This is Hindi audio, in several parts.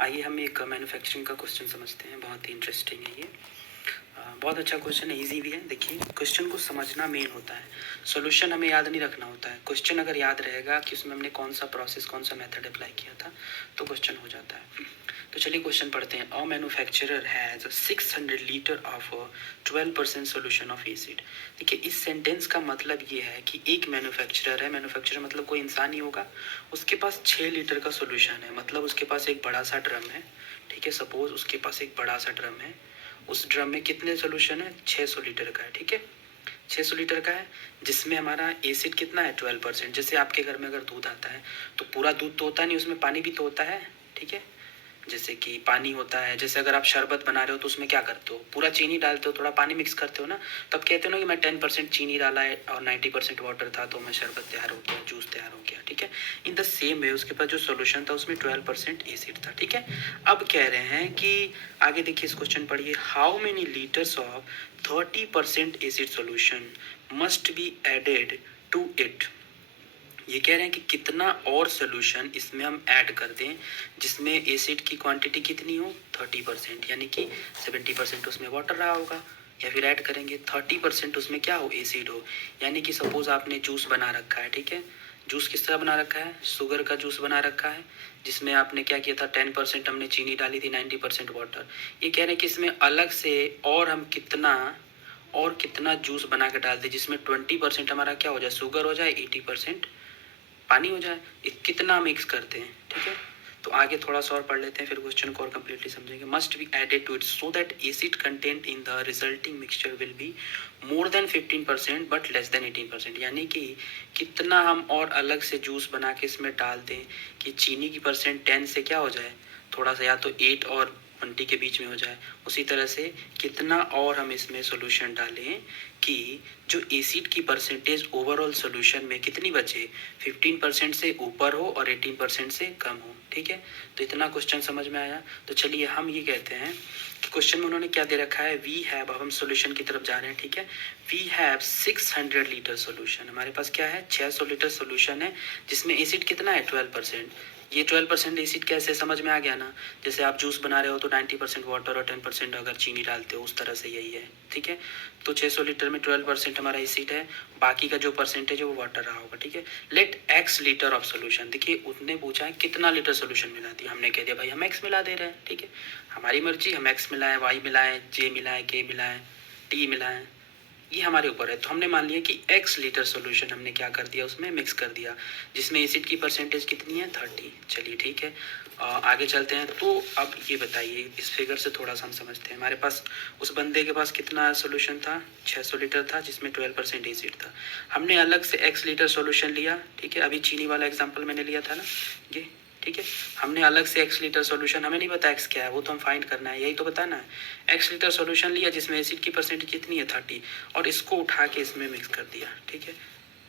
आइए हम एक मैन्युफैक्चरिंग का क्वेश्चन समझते हैं। बहुत ही इंटरेस्टिंग है ये। बहुत अच्छा क्वेश्चन है, इजी भी है। देखिए, क्वेश्चन को समझना मेन होता है, सॉल्यूशन हमें याद नहीं रखना होता है। क्वेश्चन अगर याद रहेगा कि उसमें हमने कौन सा प्रोसेस, कौन सा मेथड अप्लाई किया था, तो क्वेश्चन हो जाता है। तो चलिए क्वेश्चन पढ़ते हैं। A manufacturer has 600 litre of 12% solution of acid. देखिए, इस सेंटेंस का मतलब ये है कि एक मैन्युफैक्चरर है, मैन्युफैक्चरर मतलब कोई इंसान ही होगा, उसके पास 6 लीटर का सोल्यूशन है। मतलब उसके पास एक बड़ा सा ड्रम है, ठीक है। सपोज उसके पास एक बड़ा सा ड्रम है, उस ड्रम में कितने सोल्यूशन है? 600 लीटर का है, ठीक है। 600 लीटर का है, जिसमें हमारा एसिड कितना है? 12%। जैसे आपके घर में अगर दूध आता है तो पूरा दूध तो होता नहीं, उसमें पानी भी तो होता है, ठीक है। जैसे कि पानी होता है, जैसे अगर आप शरबत बना रहे हो तो उसमें क्या करते हो? पूरा चीनी डालते हो, थोड़ा पानी मिक्स करते हो ना। तो आप कहते हो ना कि मैं 10% चीनी डाला है और 90% वाटर था, तो मैं शरबत तैयार हो गया, जूस तैयार हो गया, ठीक है। इन द सेम वे उसके पास जो सोल्यूशन था उसमें 12% एसिड था, ठीक है। अब कह रहे हैं कि आगे देखिए, इस क्वेश्चन पढ़िए। How many litres of 30% acid solution must be added to it. ये कह रहे हैं कि कितना और सोल्यूशन इसमें हम ऐड कर दें जिसमें एसिड की क्वांटिटी कितनी हो? 30%, यानी कि 70% उसमें वाटर रहा होगा। या फिर ऐड करेंगे 30% उसमें क्या हो? एसिड हो। यानी कि सपोज आपने जूस बना रखा है, ठीक है। जूस किस तरह बना रखा है? शुगर का जूस बना रखा है, जिसमें आपने क्या किया था? 10% हमने चीनी डाली थी, 90% वाटर। ये कह रहे हैं कि इसमें अलग से और कितना जूस बना के डाल दे जिसमें 20% हमारा क्या हो जाए? शुगर हो जाए, 80% पानी हो जाए। कितना मिक्स करते हैं, ठीक है। तो आगे थोड़ा सा और पढ़ लेते हैं, फिर क्वेश्चन को और कम्प्लीटली समझेंगे। Must be added to it so that acid content in the resulting mixture will be more than 15% but less than 18%। यानी कि कितना हम और अलग से जूस बना के इसमें डाल दें कि चीनी की परसेंट 10 से क्या हो जाए? थोड़ा सा, या तो 8 और 20 के बीच में हो जाए। उसी तरह से कितना और हम इसमें सोल्यूशन डालें कि जो एसिड की परसेंटेज ओवरऑल सोल्यूशन में कितनी बचे? 15% से ऊपर हो और 18% से कम हो, ठीक है। तो इतना क्वेश्चन समझ में आया। तो चलिए हम ये कहते हैं कि क्वेश्चन में उन्होंने क्या दे रखा है? वी हैव, अब हम सोल्यूशन की तरफ जा रहे हैं, ठीक है। We have 600 litre solution. हमारे पास क्या है? 600 लीटर सोल्यूशन है, जिसमें एसिड कितना है? 12%। ये 12% एसिड कैसे? समझ में आ गया ना। जैसे आप जूस बना रहे हो तो 90% वाटर और 10% अगर चीनी डालते हो, उस तरह से यही है, ठीक है। तो 600 लीटर में 12% हमारा एसिड है, बाकी का जो परसेंटेज है वो वाटर रहा होगा, ठीक है। Let X litre of solution. देखिए, उसने पूछा है कितना लीटर सोल्यूशन मिला दिया, हमने कह दिया भाई हम एक्स मिला दे रहे हैं, ठीक है। हमारी मर्जी, हम एक्स मिलाएं, वाई मिलाएं, जे मिलाएं, के मिलाएं, टी मिलाएं, ये हमारे ऊपर है। तो हमने मान लिया कि x लीटर सोल्यूशन हमने क्या कर दिया? उसमें मिक्स कर दिया, जिसमें एसिड की परसेंटेज कितनी है? 30। चलिए ठीक है, आगे चलते हैं। तो अब ये बताइए, इस फिगर से थोड़ा सा हम समझते हैं। हमारे पास उस बंदे के पास कितना सोल्यूशन था? 600 लीटर था, जिसमें 12% एसिड था। हमने अलग से x लीटर सोल्यूशन लिया, ठीक है। अभी चीनी वाला एग्जाम्पल मैंने लिया था ना, ये, ठीक है। हमने अलग से x लीटर सोल्यूशन, हमें नहीं पता x क्या है, वो तो हम फाइंड करना है, यही तो बताना है। x लीटर सोल्यूशन लिया जिसमें एसिड की परसेंटेज कितनी है? 30, और इसको उठा के इसमें मिक्स कर दिया, ठीक है।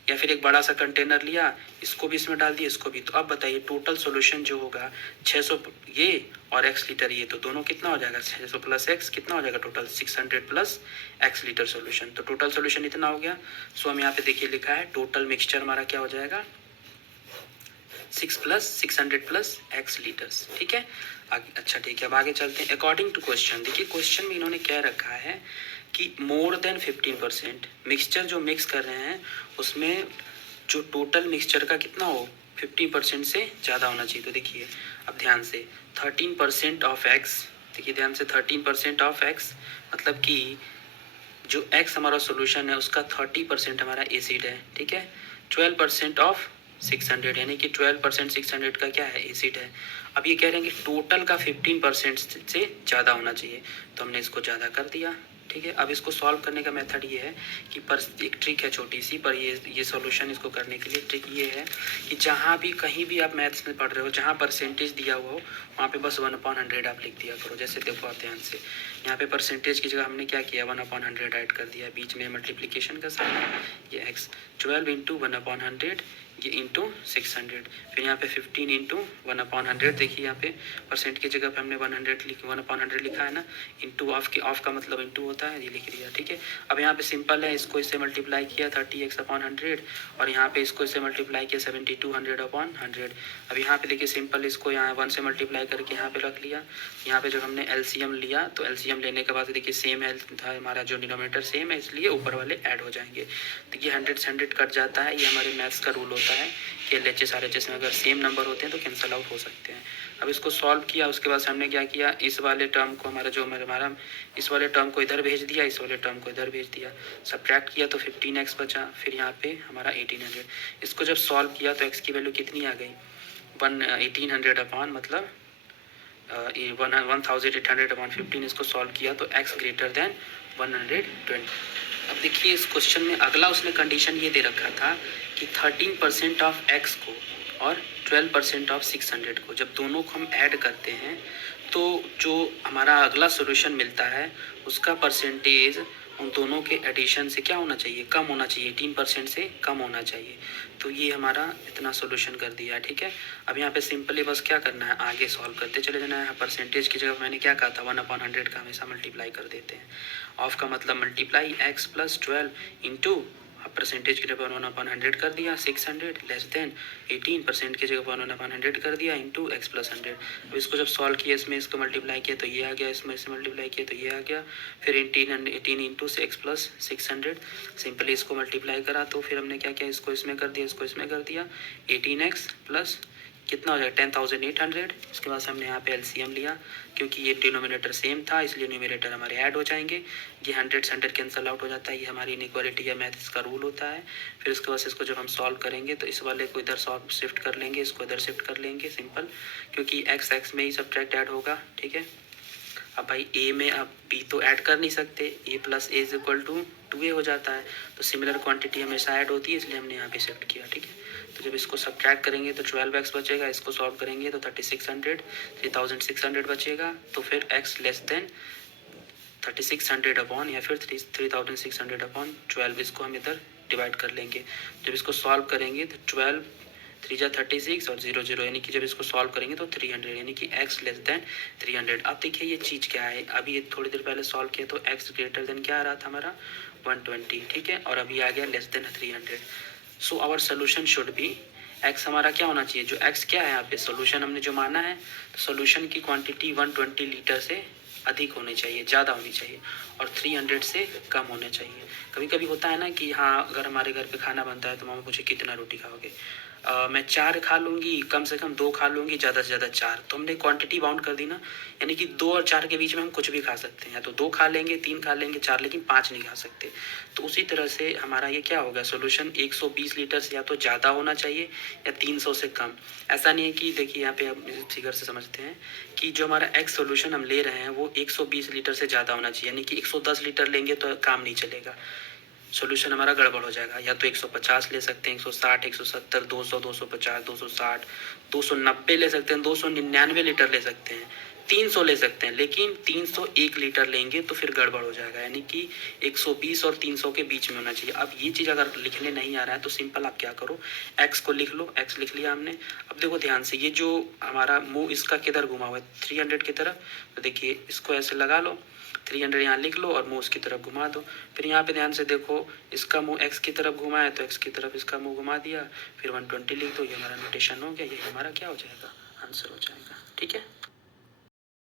या फिर एक बड़ा सा कंटेनर लिया, इसको भी इसमें डाल दिया, इसको भी। तो अब बताइए टोटल सोल्यूशन जो होगा 600 ये और x लीटर ये, तो दोनों कितना हो जाएगा? 600 प्लस x कितना हो जाएगा? Total 600 plus x litre solution. तो टोटल सोल्यूशन इतना हो गया। सो हम यहाँ पे देखिए लिखा है टोटल मिक्सचर हमारा क्या हो जाएगा? 600 प्लस x लीटर्स, ठीक है। आगे, अच्छा ठीक है, अब आगे चलते हैं। अकॉर्डिंग टू क्वेश्चन, देखिए क्वेश्चन में इन्होंने क्या रखा है कि मोर देन 15%। मिक्सचर जो मिक्स कर रहे हैं उसमें जो टोटल मिक्सचर का कितना हो? 15% से ज़्यादा होना चाहिए। तो देखिए अब ध्यान से, 13% ऑफ x, देखिए ध्यान से, 13% ऑफ x मतलब कि जो x हमारा सोल्यूशन है उसका 30% हमारा एसिड है, ठीक है। 12% ऑफ 600, यानी कि 12% 600 का क्या है? एसिड है। अब ये कह रहे हैं कि टोटल का 15% से ज़्यादा होना चाहिए, तो हमने इसको ज़्यादा कर दिया, ठीक है। अब इसको सॉल्व करने का मेथड ये है कि पर एक ट्रिक है छोटी सी, पर ये सॉल्यूशन इसको करने के लिए ट्रिक ये है कि जहाँ भी कहीं भी आप मैथ्स में पढ़ रहे हो, जहाँ परसेंटेज दिया हुआ हो वहाँ पे बस 1/100 आप लिख दिया करो। जैसे देखो आप ध्यान से, यहाँ पे परसेंटेज की जगह हमने क्या किया? 1/100 ऐड कर दिया, बीच में मल्टीप्लिकेशन का साइन है, ये x। 12 इंटू 1/100, ये इंटू 600, फिर यहाँ पे 15 इंटू 1/100, देखिए यहाँ पे परसेंट की जगह पे हमने 1/100 लिखा है ना, इंटू ऑफ का मतलब इंटू होता है, ये लिख दिया, ठीक है। अब यहाँ पे सिंपल है, इसको इससे मल्टीप्लाई किया 30x/100 और यहाँ पे इसको इससे मल्टीप्लाई किया 7200/100। अब यहाँ पे देखिए सिंपल, इसको यहाँ 1 से मल्टीप्लाई करके यहाँ पे रख लिया। यहाँ पे जब हमने LCM लिया तो LCM लेने के बाद देखिए सेम है था हमारा, जो डिनोमिनेटर सेम है इसलिए ऊपर वाले ऐड हो जाएंगे। तो ये 100 से 100 कट जाता है, ये हमारे मैथ्स का रूल होता है कि LHS RHS में अगर सेम नंबर होते हैं तो कैंसिल आउट हो सकते हैं। अब इसको सॉल्व किया, उसके बाद हमने क्या किया, इस वाले टर्म को हमारा इस वाले टर्म को इधर भेज दिया, इस वाले टर्म को इधर भेज दिया, सब्ट्रैक्ट किया तो 15x बचा, फिर यहाँ पे हमारा 1800। इसको जब सॉल्व किया तो x की वैल्यू कितनी आ गई, 1800 अपॉन मतलब 1800/15। इसको सॉल्व किया तो x ग्रेटर देन 120। अब देखिए इस क्वेश्चन में अगला उसने कंडीशन ये दे रखा था कि 13% ऑफ x को और 12% ऑफ 600 को, जब दोनों को हम ऐड करते हैं तो जो हमारा अगला सॉल्यूशन मिलता है उसका परसेंटेज उन दोनों के एडिशन से क्या होना चाहिए, कम होना चाहिए, 18% से कम होना चाहिए। तो ये हमारा इतना सॉल्यूशन कर दिया है, ठीक है। अब यहाँ पे सिंपली बस क्या करना है, आगे सॉल्व करते चले जाना है। परसेंटेज की जगह मैंने क्या कहा था, 1/100 का हमेशा मल्टीप्लाई कर देते हैं। ऑफ का मतलब मल्टीप्लाई x + 12 इंटू, अब परसेंटेज की जगह 1/100 कर दिया, 600 लेस देन 18% की जगह 1/100 कर दिया इंटू x + 100। अब इसको जब सॉल्व किया, इसमें इसको मल्टीप्लाई किया तो ये आ गया, इसमें इसे मल्टीप्लाई किया तो ये आ गया, फिर 18 इंटू x + 600, सिंपली इसको मल्टीप्लाई करा तो फिर हमने क्या किया, इसको इसमें कर दिया, इसको इसमें कर दिया, 18x प्लस कितना हो जाएगा 10,800। इसके बाद हमने यहाँ पे LCM लिया, क्योंकि ये डिनोमिनेटर सेम था इसलिए न्यूमरेटर हमारे ऐड हो जाएंगे। ये 100 से 100 कैंसिल आउट हो जाता है, ये हमारी इनइक्वालिटी या मैथ्स का रूल होता है। फिर उसके बाद इसको जब हम सॉल्व करेंगे तो इस वाले को इधर सॉल्व शिफ्ट कर लेंगे, इसको इधर शिफ्ट कर लेंगे सिंपल, क्योंकि x में ही सब्ट्रैक्ट ऐड होगा, ठीक है। अब भाई a में अब b तो ऐड कर नहीं सकते, a + a = 2a हो जाता है, तो सिमिलर क्वांटिटी हमेशा ऐड होती है इसलिए हमने यहाँ पे शिफ्ट किया, ठीक है। तो जब इसको सब्ट्रैक्ट करेंगे तो 12x बचेगा, इसको सॉल्व करेंगे तो 3600 बचेगा, तो फिर x लेस देन 3600 अपॉन या फिर 3600/12, इसको हम इधर डिवाइड कर लेंगे। जब इसको सॉल्व करेंगे तो 12 3 × 36 और 0 0, यानी कि जब इसको सॉल्व करेंगे तो 300, यानी कि x लेस देन 300। अब देखिए ये चीज़ क्या है, अभी ये थोड़ी देर पहले सॉल्व किया तो x ग्रेटर देन क्या आ रहा था हमारा 120, ठीक है, और अभी आ गया less than 300। So our solution should be, x हमारा क्या होना चाहिए, जो x क्या है यहाँ पे सोल्यूशन हमने जो माना है, तो सोल्यूशन की क्वांटिटी 120 लीटर से अधिक होनी चाहिए, ज़्यादा होनी चाहिए, और 300 से कम होना चाहिए। कभी कभी होता है ना कि हाँ, अगर हमारे घर पे खाना बनता है तो मामा पूछे कितना रोटी खाओगे, मैं 4 खा लूँगी, कम से कम 2 खा लूँगी, ज़्यादा से ज़्यादा 4, तो हमने क्वांटिटी बाउंड कर दी ना, यानी कि 2 और 4 के बीच में हम कुछ भी खा सकते हैं, या तो 2 खा लेंगे, 3 खा लेंगे, 4, लेकिन 5 नहीं खा सकते। तो उसी तरह से हमारा ये क्या होगा, सोल्यूशन 120 लीटर से या तो ज़्यादा होना चाहिए या 300 से कम। ऐसा नहीं है कि देखिए यहाँ पे हम इस फिगर से समझते हैं कि जो हमारा x सोल्यूशन हम ले रहे हैं वो 120 लीटर से ज़्यादा होना चाहिए, यानी कि 110 लीटर लेंगे तो काम नहीं चलेगा, सॉल्यूशन हमारा गड़बड़ हो जाएगा। या तो 150 ले सकते हैं, 160, 170, 200, 250, 260, 290 ले सकते हैं, 299 लीटर ले सकते हैं, 300 ले सकते हैं, लेकिन 301 लीटर लेंगे तो फिर गड़बड़ हो जाएगा, यानी कि 120 और 300 के बीच में होना चाहिए। अब ये चीज़ अगर लिखने नहीं आ रहा है तो सिंपल आप क्या करो, x को लिख लो, x लिख लिया हमने। अब देखो ध्यान से, ये जो हमारा मुँह इसका किधर घुमा हुआ है 300 की तरफ, तो देखिए इसको ऐसे लगा लो, 300 यहाँ लिख लो और मुँह उसकी तरफ घुमा दो। फिर यहाँ पे ध्यान से देखो, इसका मुँह x की तरफ घुमा है तो x की तरफ इसका मुँह घुमा दिया, फिर 120 लिख दो, ये हमारा नोटेशन हो गया, ये हमारा क्या हो जाएगा, आंसर हो जाएगा, ठीक है।